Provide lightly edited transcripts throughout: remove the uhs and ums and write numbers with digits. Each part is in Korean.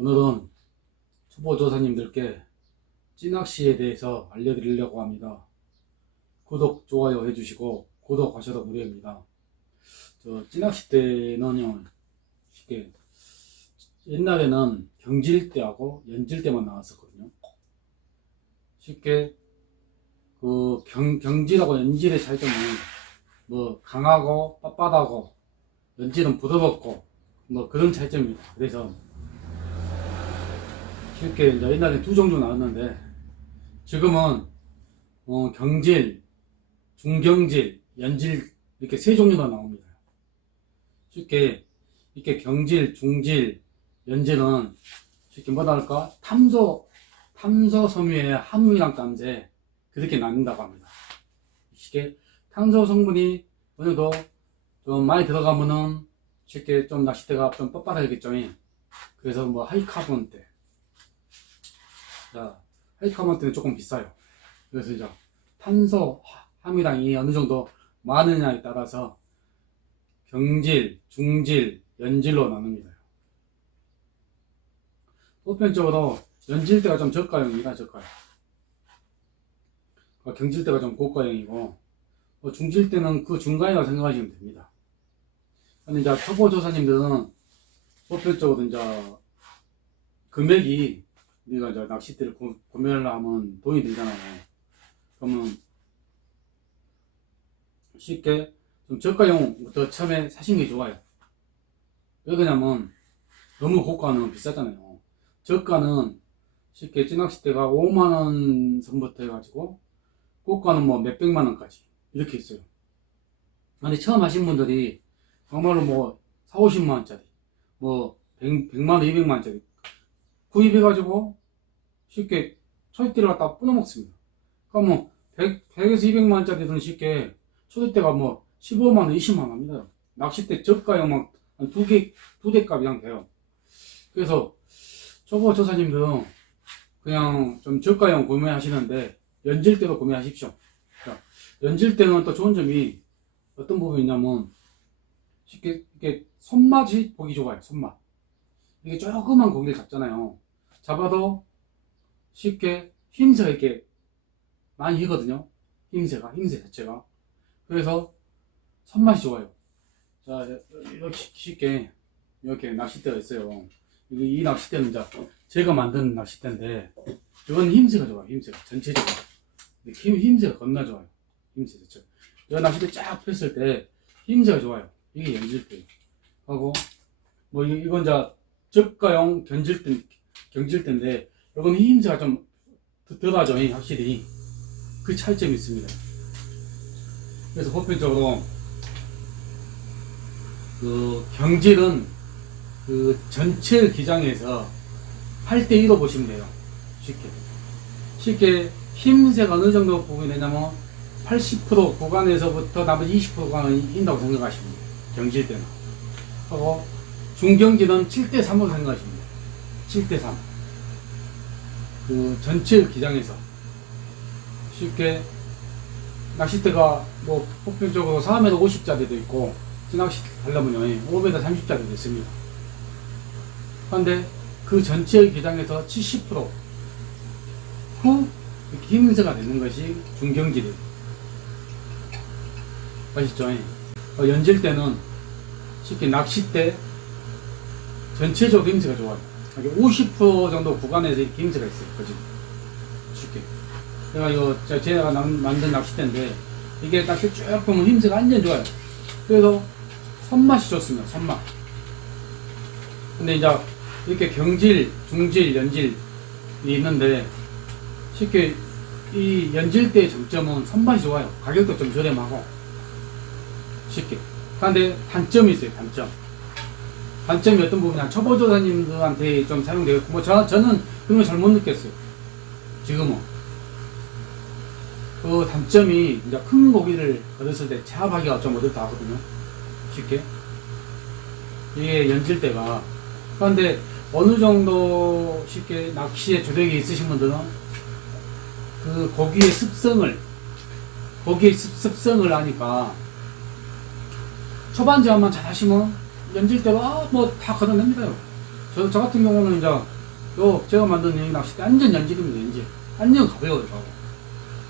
오늘은 초보조사님들께 찌낚시에 대해서 알려드리려고 합니다. 구독, 좋아요 해주시고 구독하셔도 무료입니다. 찌낚시 때는요, 쉽게 옛날에는 경질대하고 연질대만 나왔었거든요. 쉽게 경질하고 연질의 차이점은 강하고 빳빳하고 연질은 부드럽고 그런 차이점입니다. 그래서 쉽게 이제 옛날에 두 종류 나왔는데 지금은 경질, 중경질, 연질 이렇게 세 종류가 나옵니다. 쉽게 이렇게 경질, 중질, 연질은 쉽게 뭐라 할까? 탄소 섬유의 함유량 땀제 그렇게 나뉜다고 합니다. 쉽게 탄소 성분이 어느 정도 좀 많이 들어가면은 쉽게 좀 낚싯대가 좀 뻣뻣하겠죠. 그래서 하이카본 때, 하이카본 때는 조금 비싸요. 그래서 이제 탄소 함유량이 어느 정도 많으냐에 따라서 경질, 중질, 연질로 나눕니다. 보편적으로 연질대가 좀 저가형이라 저가형. 경질대가 좀 고가형이고, 중질대는 그 중간이라고 생각하시면 됩니다. 근데 이제 초보조사님들은 보편적으로 이제 금액이 우리가 이제 낚싯대를 구매를 하면 돈이 들잖아요. 그러면 쉽게 좀 저가용부터 처음에 사시는 게 좋아요. 왜 그러냐면 너무 고가는 비싸잖아요. 저가는 쉽게 찌낚싯대가 5만원 선부터 해가지고 고가는 몇백만원까지 이렇게 있어요. 근데 처음 하신 분들이 정말로 4, 50만원짜리 100만원, 200만원짜리 구입해가지고 쉽게 초대대를 갖다가 끊어먹습니다. 그러니까 100에서 200만원짜리들은 쉽게 초대대가 15만원, 20만원 합니다. 낚싯대 저가형 한 두 대 값 이상 돼요. 그래서 초보 조사님들은 그냥 좀 저가형 구매하시는데 연질대도 구매하십시오. 연질대는 또 좋은 점이 어떤 부분이 있냐면 쉽게 이렇게 손맛이 보기 좋아요. 손맛. 이게 조그만 고기를 잡잖아요. 잡아도 쉽게 힘새가 이렇게 많이 휘거든요. 힘새 자체가. 그래서 손맛이 좋아요. 자, 이렇게 쉽게 이렇게 낚싯대가 있어요. 이 낚싯대는 이제 제가 만든 낚싯대인데 이건 힘새가 좋아요. 힘새가 전체적으로 힘새가 겁나 좋아요. 힘새 자체가. 이 낚싯대 쫙 폈을 때 힘새가 좋아요. 이게 연질대 하고 이건 이제 저가용 경질대인데 이건 힘새가 좀 덜하죠. 확실히 그 차이점이 있습니다. 그래서 보편적으로 경질은 전체 기장에서 8대2로 보시면 돼요. 쉽게 힘새가 어느 정도 부분이 되냐면 80% 구간에서부터 나머지 20% 구간은 인다고 생각하시면 돼요. 경질 때는. 하고 중경질은 7대3으로 생각하시면 돼요. 7대3. 전체 기장에서 쉽게 낚싯대가 보편적으로 4m 50짜리도 있고 찌낚시 하려면 5m 30짜리도 있습니다. 그런데 그 전체 기장에서 70% 후 이렇게 힘새가 되는 것이 중경질이에요. 아시죠? 연질대는 쉽게 낚싯대 전체적으로 힘새가 좋아요. 50% 정도 구간에서 이렇게 힘새가 있어요. 그지? 쉽게. 제가 만든 낚싯대인데 이게 낚시 쭉 보면 힘새가 완전 좋아요. 그래서 손맛이 좋습니다. 손맛. 근데 이제 이렇게 경질, 중질, 연질이 있는데 쉽게 이 연질대의 장점은 손맛이 좋아요. 가격도 좀 저렴하고 쉽게. 그런데 단점이 있어요. 단점이 어떤 부분이냐? 초보조사님들한테 좀 사용되겠고 저는 그런 거 잘 못 느꼈어요. 지금은 그 단점이 이제 큰 고기를 얻었을 때 제압하기가 좀 어렵다 하거든요. 쉽게 이게 연질대가. 그런데 어느 정도 쉽게 낚시에 조력이 있으신 분들은 그 고기의 습성을 아니까 초반 제압만 잘 하시면 연질대가 다 걷어냅니다요. 저 같은 경우는 이제 요 제가 만든 이 낚싯대 완전 연질입니다. 연질. 완전 가벼워요.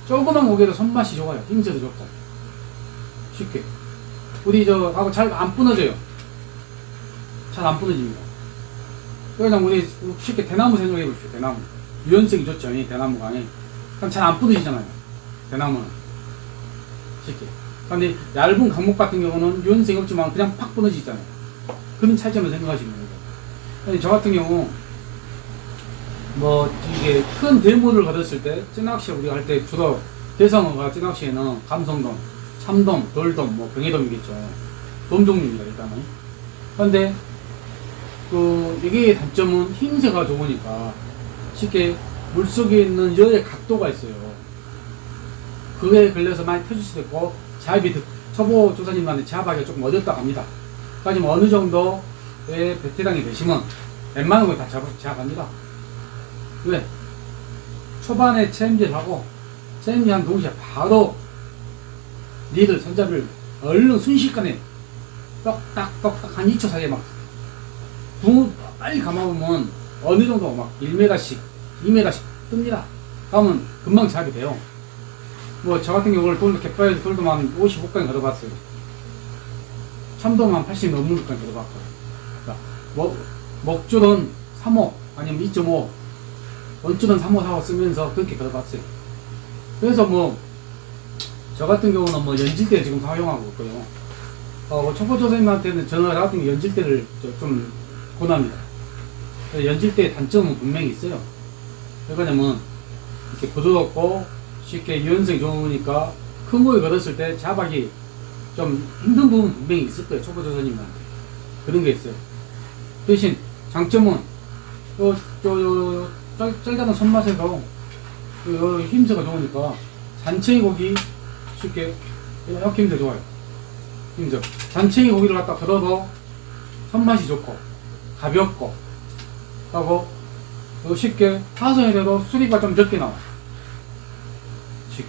조그만 고개도 손맛이 좋아요. 힘새도 좋고 쉽게. 우리 저 하고 잘 안 부러져요. 잘 안 부러집니다. 그냥 우리 쉽게 대나무 생각해 보십시오. 대나무 유연성이 좋죠. 이 대나무가 잘 안 부러지잖아요. 대나무는 쉽게. 근데 얇은 강목 같은 경우는 유연성이 없지만 그냥 팍 부러지잖아요. 그런 차이점을 생각하시면 됩니다. 근데 저 같은 경우 뭐 이게 큰 대물을 걸었을 때 찌낚시 우리가 할 때 주로 대상어가 찌낚시에는 감성돔, 참돔, 돌돔, 뭐 병해돔이겠죠. 돔 종류입니다 일단은. 그런데 그 이게 단점은 힘새가 좋으니까 쉽게 물속에 있는 여의 각도가 있어요. 그에 걸려서 많이 터질 수도 있고 잡이 초보 조사님한테 잡하기가 조금 어렵다 합니다. 하지만 어느 정도의 베테랑이 되시면 웬만한 걸 다 잡합니다. 왜? 초반에 체험질하고 체험질한 동시에 바로 니들 손잡이를 얼른 순식간에 똑딱똑딱 한 2초 사이에 막 빨리 감아보면 어느 정도 막 1m씩 2m씩 뜹니다. 그러면 금방 잡이 돼요. 뭐 저 같은 경우는 돌도 갯바에서 돌도 한 55까지 걸어봤어요. 참돔 한 80 넘는 것까지 걸어봤고, 먹줄은 3호 아니면 2.5 원줄은 3호 4호 쓰면서 그렇게 걸어봤어요. 그래서 뭐 저 같은 경우는 뭐 연질대 지금 사용하고 있고요. 초보조사님한테는 저는 같은 경우 연질대를 좀 권합니다. 연질대의 단점은 분명히 있어요. 왜 그러냐면 이렇게 부드럽고 쉽게 유연성이 좋으니까 큰 고기 걸었을 때 잡아기 좀 힘든 부분 분명히 있을 거예요. 초보조사님한테 그런 게 있어요. 대신 장점은 짤짤한 손맛에서 힘새가 좋으니까 잔챙이 고기 쉽게 이렇게 힘새 좋아요. 힘새 잔챙이 고기를 갖다 걸어도 손맛이 좋고 가볍고 하고 쉽게 타선이라도 수리가 좀 적게 나와. 쉽게.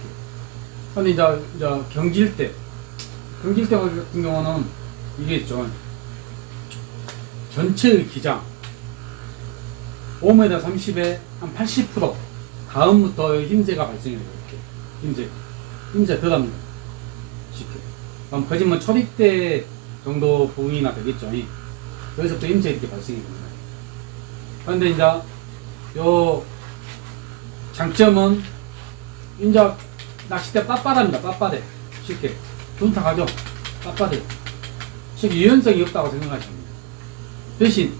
근데 이제 경질대 같은 경우는 이게 있죠. 전체의 기장 5m 30에 한 80% 다음부터 힘새가 발생해요. 이렇게 힘새 들어갑니다. 쉽게. 그럼 거짓말 초리대 정도 부분이나 되겠죠. 여기서부터 힘새 이렇게 발생이 됩니다. 그런데 이제 요 장점은 이제 낚싯대 빳빳합니다. 빳빳해. 쉽게 둔탁하죠. 빳빳해. 쉽게 유연성이 없다고 생각하시면 됩니다. 대신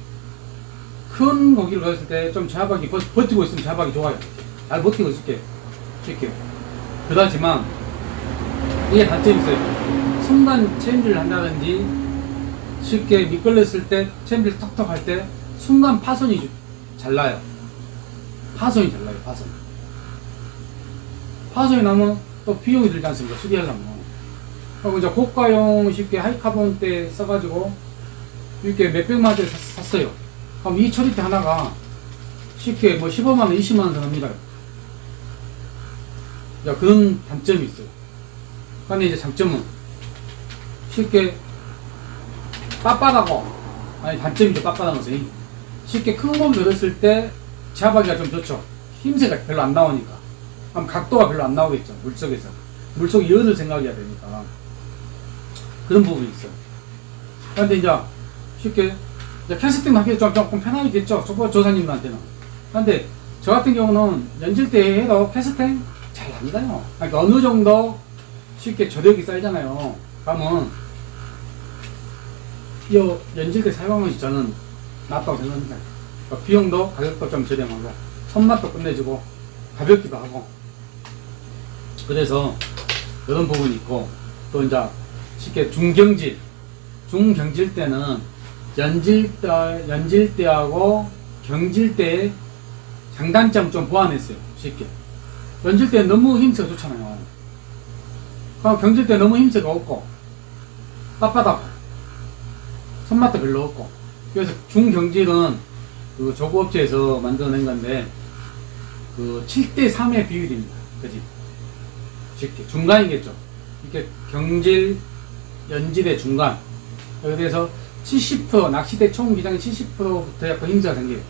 큰 고기를 걸었을 때 좀 잡아기 버티고 있으면 잡아기 좋아요. 잘 버티고 있을게 쉽게. 그렇지만 이게 단점이 있어요. 순간 체인지를 한다든지 쉽게 미끌렸을 때 체인지를 톡톡 할 때 순간 파손이 잘 나요. 파손이 나면 또 비용이 들지 않습니까? 수리하려면. 그리고 이제 고가용 쉽게 하이카본 때 써가지고 이렇게 몇백만 원짜리 샀어요. 그럼 이 처리대 하나가 쉽게 뭐 15만원, 20만원 더 납니다. 그런 단점이 있어요. 근데 이제 장점은 쉽게 빳빳하고, 단점이죠. 빳빳한 것은 쉽게 큰 고기 들었을 때 잡아기가 좀 좋죠. 힘새가 별로 안 나오니까. 그럼 각도가 별로 안 나오겠죠. 물속에서. 물속 열을 생각해야 되니까. 그런 부분이 있어요. 근데 이제 쉽게 캐스팅 하기 조금 편하겠죠. 조사님한테는. 근데 저 같은 경우는 연질대 해도 캐스팅 잘 합니다요. 그러니까 어느 정도 쉽게 저력이 쌓이잖아요. 그러면 이 연질대 사용하면서 저는 낫다고 생각합니다. 그러니까 비용도 가격도 좀 저렴하고 손맛도 끝내주고 가볍기도 하고. 그래서 그런 부분이 있고, 또 이제 쉽게 중경질 때는 연질대하고 경질대의 장단점 좀 보완했어요. 쉽게. 연질대는 너무 힘새가 좋잖아요. 그럼 경질대 너무 힘새가 없고 빳빳하고 손맛도 별로 없고. 그래서 중경질은 그 조그업체에서 만들어낸 건데 그 7대3의 비율입니다. 그지? 쉽게 중간이겠죠. 이렇게 경질 연질의 중간. 그래서 낚시대 총 기장의 70%부터 약간 힘새가 생겨요.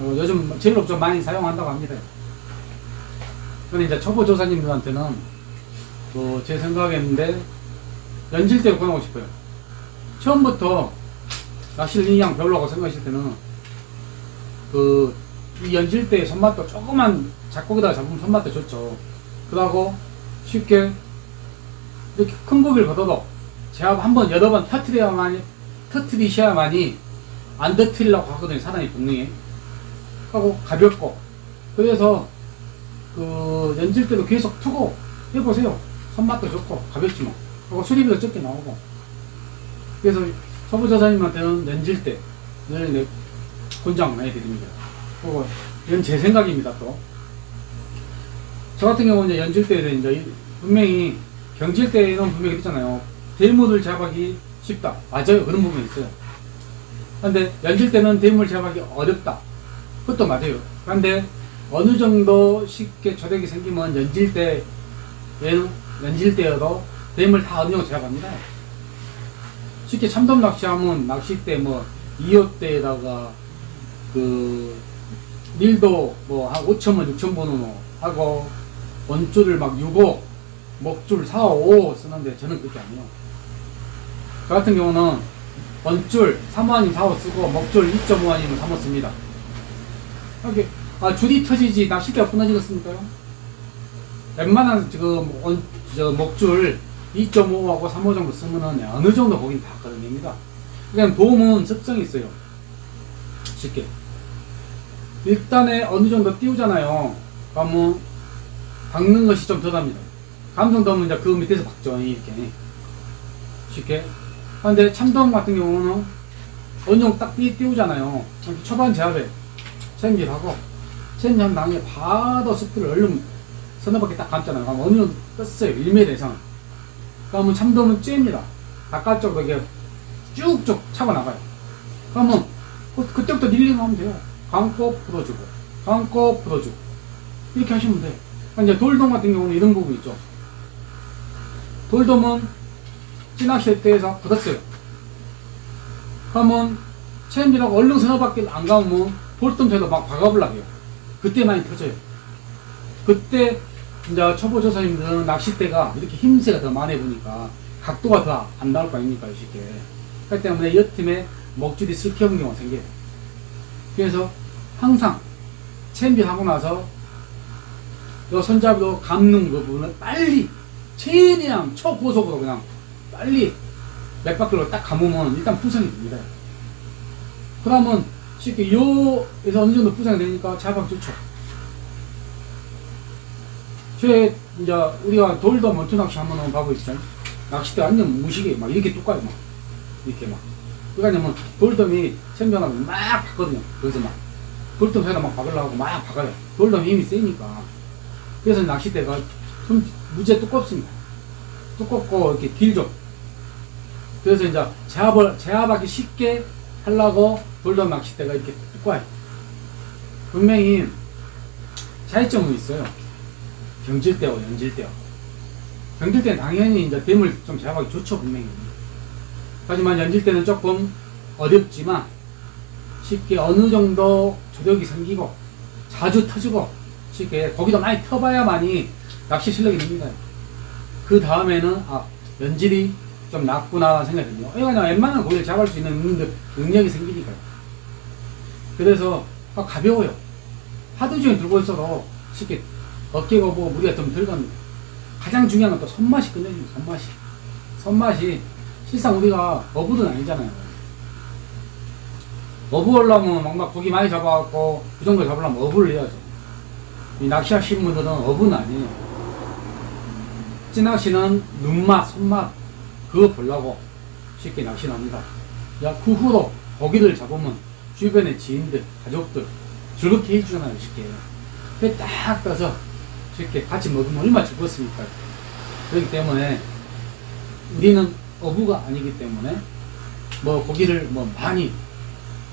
요즘 제일 좀 많이 사용한다고 합니다. 근데 이제 초보 조사님들한테는 제 생각했는데 연질대로 권하고 싶어요. 처음부터 낚시를 그냥 별로라고 생각하실 때는 이 연질대의 손맛도 조그만 작고기다가 잡으면 손맛도 좋죠. 그러고 쉽게 이렇게 큰 고기를 걷어도 제가 한번 여러 번 터트리셔야만이 안 터트리려고 하거든요. 사람이 본능에. 하고 가볍고. 그래서 연질대로 계속 투고 해보세요. 손맛도 좋고 가볍지만. 하고 수리비도 적게 나오고. 그래서 초보자사님한테는 연질대를 권장해 드립니다. 그리고 이건 제 생각입니다. 또 저 같은 경우는 연질대에 이제 분명히 경질대는 분명히 있잖아요. 대물을 잡아기 쉽다. 맞아요. 그런 부분이 있어요. 근데 연질대는 대물 잡아기 어렵다. 그것도 맞아요. 그런데 어느 정도 쉽게 조력이 생기면 연질대여도 대물 다 어느 정도 잡아갑니다. 쉽게 참돔 낚시하면 낚싯대 2호대에다가 릴도 한 5,000원, 6,000원으로 하고 원줄을 막 6호, 목줄 4, 5 쓰는데 저는 그렇게 안 해요. 저 같은 경우는 원줄 3호 아니면 4호 쓰고 목줄 2.5 아니면 3호 씁니다. 이렇게 줄이 터지지 낚싯대가 끊어지겠습니까요? 웬만한 목줄 2.5하고 3호 정도 쓰면은 어느 정도 거긴 다 걸어냅니다. 그냥 도움은 습성이 있어요. 쉽게. 일단에 어느 정도 띄우잖아요. 그러면 박는 것이 좀 덜합니다. 감성 더면 이제 그 밑에서 박죠. 이렇게. 쉽게. 근데 참돔 같은 경우는 어느 정도 딱 띄우잖아요. 초반 제압에 챔질하고 챔질한 다음에 바로 스프를 얼른 서너 바퀴 딱 감잖아요. 그럼 어느 정도 떴어요. 1m 이상. 그러면 참돔은 쬐입니다. 바깥쪽으로 이렇게 쭉쭉 차고 나가요. 그러면 그때부터 릴링 하면 돼요. 감고 풀어주고, 감고 풀어주고. 이렇게 하시면 돼요. 이제 돌돔 같은 경우는 이런 부분이 있죠. 돌돔은 찌낚시대에서 굳었어요. 그러면 체험지라고 얼른 서너 바퀴 안 가면 돌돔에도 막 박아보려고 해요. 그때 많이 터져요. 그때 이제 초보 조사님들은 낚싯대가 이렇게 힘새가 더 많이 보니까 각도가 더 안 나올 거 아닙니까, 쉽게. 그렇기 때문에 여틈에 목줄이 슬켜온 경우가 생겨요. 그래서 항상 챔질하고 나서 요 손잡이로 감는 그 부분을 빨리 최대한 초고속으로 그냥 빨리 몇 바퀴로 딱 감으면 일단 부상이 됩니다. 그러면 쉽게 요에서 어느 정도 부상이 되니까 잡아기 좋죠. 이제 우리가 돌돔 원투 낚시 한번 가고 있잖아요. 낚싯대 완전 무시게 막 이렇게 뚝 가요. 막 이렇게 막. 그러니까 돌돔이 생겨나면 막 박거든요. 그래서 막 돌돔 회다 막 박으려고 하고 막 박아요. 돌돔이 힘이 세니까. 그래서 낚싯대가 무지에 두껍습니다. 두껍고 이렇게 길죠. 그래서 이제 제압하기 쉽게 하려고 돌돔 낚싯대가 이렇게 두꺼워요. 분명히 차이점은 있어요. 경질대와 연질대와. 경질대는 당연히 이제 댐을 좀 제압하기 좋죠, 분명히. 하지만 연질대는 조금 어렵지만 쉽게 어느 정도 조력이 생기고 자주 터지고 쉽게 거기도 많이 터봐야만이 낚시 실력이 됩니다. 그 다음에는 연질이 좀 낮구나 생각이 듭니다. 그냥 웬만한 고기를 잡을 수 있는 능력이 생기니까요. 그래서 가벼워요. 하루 종일 들고 있어도 쉽게 어깨가 무리가 좀 덜 갑니다. 가장 중요한 건 또 손맛이 끝내줍니다. 손맛이 실상 우리가 어부는 아니잖아요. 어부 하려면 막 고기 많이 잡아갖고 그 정도 잡으려면 어부를 해야죠. 이 낚시하시는 분들은 어부는 아니에요. 찌낚시는 눈맛, 손맛 그거 보려고 쉽게 낚시를 합니다. 그 후로 고기를 잡으면 주변의 지인들, 가족들 즐겁게 해주잖아요. 쉽게. 그게 딱 떠서 쉽게 같이 먹으면 얼마나 즐겁습니까? 그렇기 때문에 우리는 어부가 아니기 때문에 고기를 많이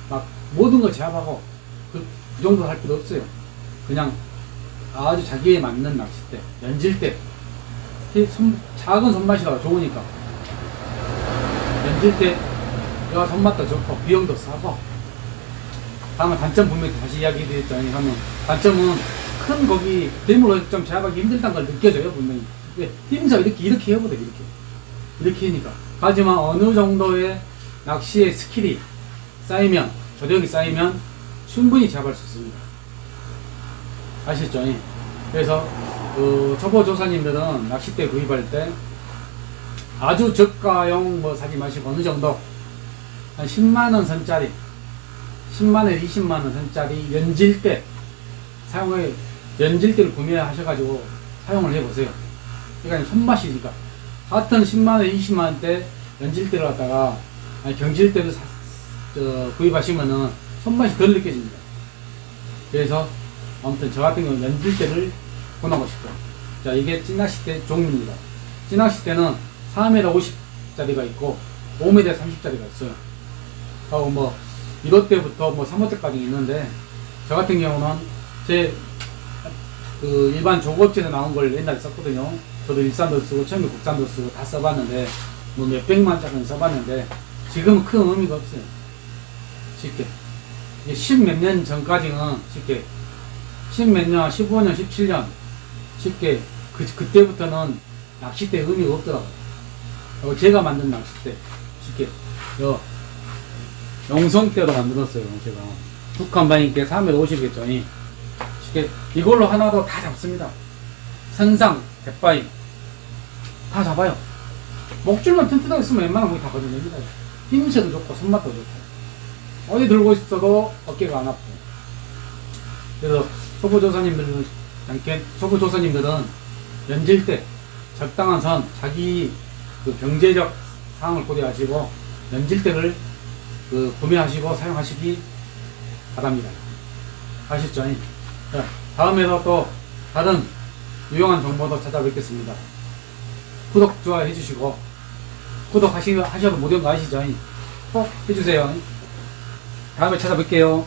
막 모든 걸 제압하고 그 정도 할 필요 없어요. 그냥 아주 자기에 맞는 낚싯대, 연질대, 작은 손맛이라 좋으니까 던질 때 야, 손맛도 좋고 비용도 싸고. 다음은 단점 분명히 다시 이야기 드렸죠. 하면 단점은 큰 고기 대물로 좀 잡아가기 힘들다는 걸 느껴져요. 분명히 힘서 이렇게 해보다 이렇게 하니까. 하지만 어느 정도의 낚시의 스킬이 쌓이면, 조력이 쌓이면 충분히 잡을 수 있습니다. 아시죠? 그래서 초보 조사님들은 낚싯대 구입할 때 아주 저가용 뭐 사지 마시고 어느 정도 한 10만원 선짜리 10만원 20만원 선짜리 연질대 연질대를 구매하셔가지고 사용을 해보세요. 그러니까 손맛이니까 같은 10만원 20만원대 연질대를 갖다가 경질대를 구입하시면은 손맛이 덜 느껴집니다. 그래서 아무튼 저 같은 경우는 연질대를 권하고 싶어요. 자, 이게 찌낚싯대 종류입니다. 찌낚싯대는 4m 50짜리가 있고 5m 30짜리가 있어요. 하고 뭐 1호대부터 뭐 3호대까지 있는데, 저 같은 경우는 제 일반 조업체에서 나온 걸 옛날에 썼거든요. 저도 일산도 쓰고 처음에 국산도 쓰고 다 써봤는데 뭐 몇백만짜리는 써봤는데 지금은 큰 의미가 없어요. 쉽게 이게 10몇 년 전까지는 쉽게 10몇 년, 15년, 17년 쉽게 그때부터는 낚싯대 의미가 없더라고요. 그리고 제가 만든 낚싯대 쉽게 용성대로 만들었어요. 제가 북한바니께 3m 50겠죠. 쉽게 이걸로 하나로 다 잡습니다. 선상, 갯바위 다 잡아요. 목줄만 튼튼하게 쓰면 웬만한 고기 다 거둬냅니다. 힘새도 좋고 손맛도 좋고 어디 들고 있어도 어깨가 안 아프고. 그래서 초보조사님들은 연질 때 적당한 선, 자기 경제적 상황을 고려하시고 연질대를 구매하시고 사용하시기 바랍니다. 아셨죠? 자, 다음에도 또 다른 유용한 정보도 찾아뵙겠습니다. 구독, 좋아요 해주시고, 구독하셔도 못한 거 아시죠? 꼭 해주세요. 다음에 찾아뵐게요.